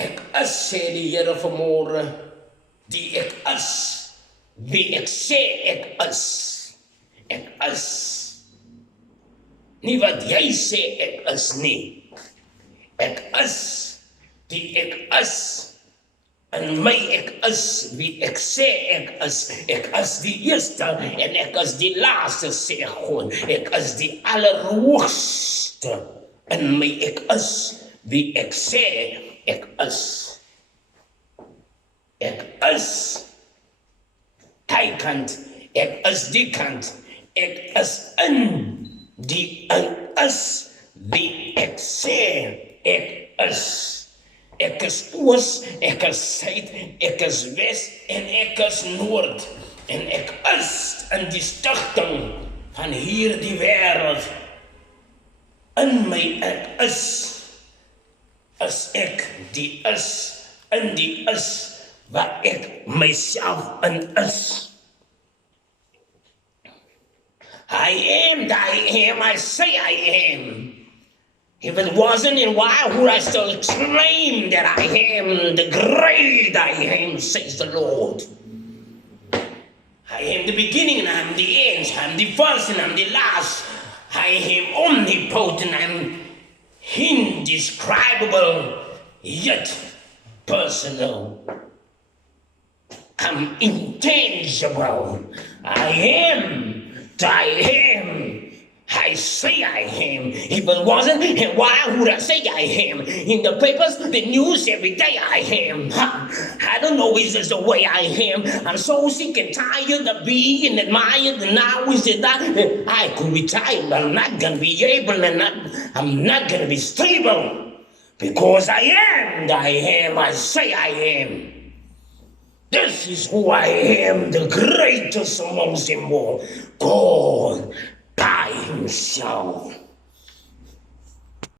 Ek is, sê die Here vanmôre, die ek is, wie ek sê ek is. Ek is nie wat jy sê ek is nie. Ek is die ek is. In my ek is wie ek sê ek is. Ek is die eerste en ek is die laaste, sê God. Ek is die allerhoogste. In my ek is wie ek sê ek is. Ek is die kant, ek is die kant. Ek is in die is wie ek sê ek is. Ek is oos, ek is suid, ek is wes en ek is noord. En ek is in die stigting van hierdie wêreld. In my ek is ek die is, in die is wat ek myself in is. I am that I am, I say I am. If it wasn't, then why would I still claim that I am the great I am, says the Lord. I am the beginning and I'm the end. I'm the first and I'm the last. I am omnipotent. I'm indescribable, yet personal. I'm intangible. I am. I say I am. If it wasn't, and why would I say I am? In the papers, the news every day I am. I don't know, is this the way I am? I'm so sick and tired of being admired, and now is it that I could be tired, but I'm not going to be able, and I'm not going to be stable. Because I am, I say I am. This is who I am, the greatest amongst them all. God by himself.